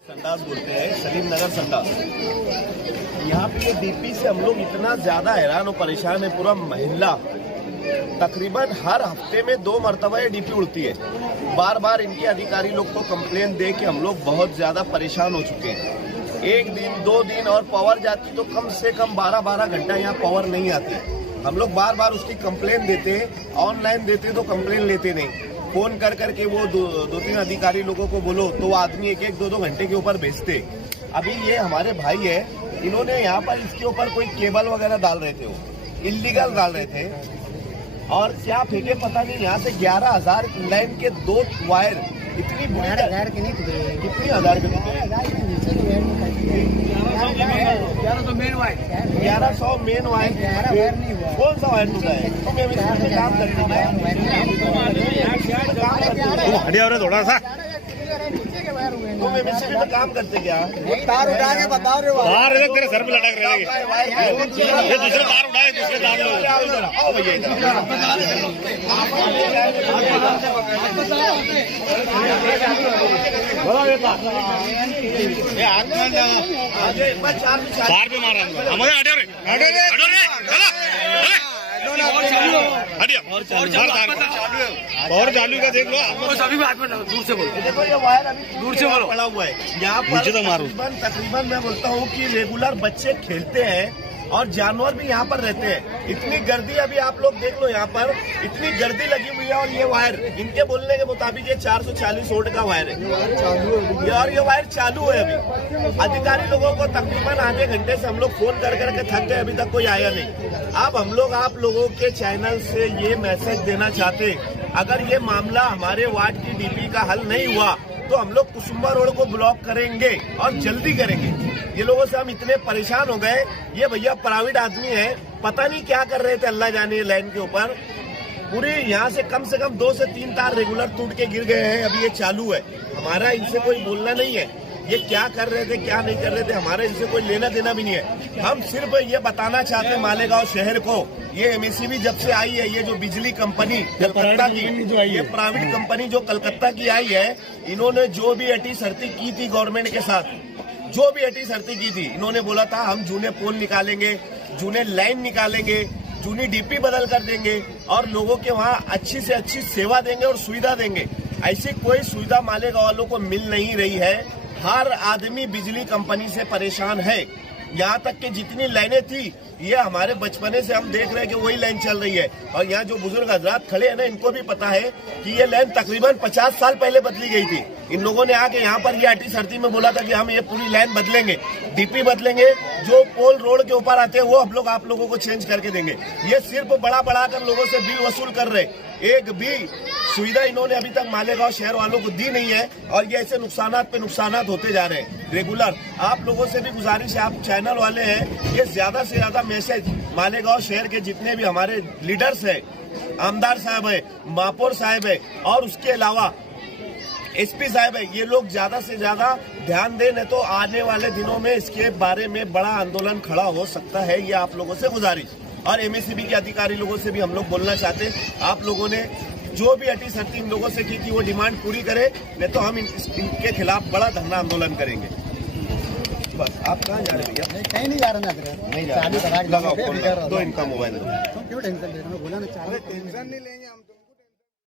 संडास बोलते हैं, सलीम नगर संडास। यहाँ पे ये डीपी से हम लोग इतना ज्यादा हैरान और परेशान है, पूरा महिला तकरीबन हर हफ्ते में 2 मरतबा ये डीपी उड़ती है। बार बार इनके अधिकारी लोग को कंप्लेन दे के हम लोग बहुत ज्यादा परेशान हो चुके हैं। 1 दिन 2 दिन और पावर जाती तो कम से कम 12-12 घंटा यहाँ पावर नहीं आती। हम लोग बार बार उसकी कंप्लेन देते हैं, ऑनलाइन देते तो कंप्लेन लेते नहीं। फोन कर करके वो 2-3 अधिकारी लोगों को बोलो तो वो आदमी 1-1, 2-2 घंटे के ऊपर भेजते। अभी ये हमारे भाई है, इन्होंने यहाँ पर इसके ऊपर कोई केबल वगैरह डाल रहे थे, वो इलीगल डाल रहे थे और क्या फेंके पता नहीं। यहाँ से 11,000 लाइन के 2 वायर इतनी 11,000 के नहीं, कितनी 1000 के 1100 मेन वायर। 1100 मेन वायर कौन सा वायर टूटा है? तुम एमएसपी में काम करते क्या? थोड़ा सा तुम एमएसपी में काम करते क्या? तार उठा के बताओ रे, तार तेरे सर पे लटक रहे हैं। ये दूसरे तार उठाए, दूसरे तार लो। आओ भैया तार पे मार रहा हूँ हमारे। हटो रे, हटो रे, हटो रे, और चालू का देख लो। सभी बात में दूर से बोलो, देखो ये वायर अभी दूर से बोलो पड़ा हुआ है यहाँ पर। तो मारो तकरीबन मैं बोलता हूँ कि रेगुलर बच्चे खेलते हैं और जानवर भी यहाँ पर रहते हैं। इतनी गर्दी अभी आप लोग देख लो, यहाँ पर इतनी गर्दी लगी हुई है। और ये वायर इनके बोलने के मुताबिक ये 440 वोल्ट का वायर है और ये वायर चालू है अभी। अधिकारी लोगों को तकरीबन आधे घंटे से हम लोग फोन कर करके थक गए, अभी तक कोई आया नहीं। अब हम लोग आप लोगों के चैनल से ये मैसेज देना चाहते, अगर ये मामला हमारे वार्ड की डीपी का हल नहीं हुआ तो हम लोग कुसुम्बा रोड को ब्लॉक करेंगे और जल्दी करेंगे। ये लोगों से हम इतने परेशान हो गए। ये भैया प्राइवेट आदमी है, पता नहीं क्या कर रहे थे, अल्लाह जाने लाइन के ऊपर। पूरी यहाँ से कम 2 से 3 तार रेगुलर टूट के गिर गए हैं। अभी ये चालू है, हमारा इनसे कोई बोलना नहीं है। ये क्या कर रहे थे क्या नहीं कर रहे थे, हमारे इनसे कोई लेना देना भी नहीं है। हम सिर्फ ये बताना चाहते हैं मालेगांव शहर को, ये एमएससीबी जब से आई है, ये जो बिजली कंपनी कलकत्ता की, ये प्राइवेट कंपनी जो कलकत्ता की आई है, इन्होंने जो भी अटी शर्ती की थी गवर्नमेंट के साथ, जो भी अटी शर्ती की थी, इन्होंने बोला था हम जूने पोल निकालेंगे, जूने लाइन निकालेंगे, जूनी डीपी बदल कर देंगे और लोगों के वहाँ अच्छी से अच्छी सेवा देंगे और सुविधा देंगे। ऐसी कोई सुविधा मालेगांव वालों को मिल नहीं रही है। हर आदमी बिजली कंपनी से परेशान है। यहाँ तक कि जितनी लाइनें थी, ये हमारे बचपने से हम देख रहे हैं कि वही लाइन चल रही है। और यहाँ जो बुजुर्ग हजरात खड़े हैं ना, इनको भी पता है कि ये लाइन तकरीबन 50 साल पहले बदली गई थी। इन लोगों ने आके यहाँ पर ये अटी शर्ती में बोला था कि हम ये पूरी लाइन बदलेंगे, डीपी बदलेंगे, जो पोल रोड के ऊपर आते हैं वो हम लोग आप लोगों को चेंज करके देंगे। ये सिर्फ बड़ा कर लोगों से बिल वसूल कर रहे, एक भी सुविधा इन्होंने अभी तक मालेगांव शहर वालों को दी नहीं है। और ये ऐसे नुकसानात पे नुकसानात होते जा रहे हैं रेगुलर। आप लोगों से भी गुजारिश है, आप चैनल वाले हैं, ये ज्यादा से ज्यादा मैसेज मालेगांव शहर के जितने भी हमारे लीडर्स हैं, आमदार साहब है, महापौर साहब है और उसके अलावा एसपी साहब है, ये लोग ज्यादा से ज्यादा ध्यान दें, नहीं तो आने वाले दिनों में इसके बारे में बड़ा आंदोलन खड़ा हो सकता है। ये आप लोगों से गुजारिश। और एमएससीबी के अधिकारी लोगों से भी हम लोग बोलना चाहते हैं, आप लोगों ने जो भी अटी शर्ती इन लोगों से की थी वो डिमांड पूरी करे, नहीं तो हम इनके खिलाफ बड़ा धरना आंदोलन करेंगे। बस आप कहाँ जा रहे हैं भैया? कहीं नहीं जा रहा ना, नहीं जा रहे, लगाओ फोन, दो इनका मोबाइल। क्यों टेंशन ले रहे हो? बोला ना, टेंशन नहीं लेंगे हम तो।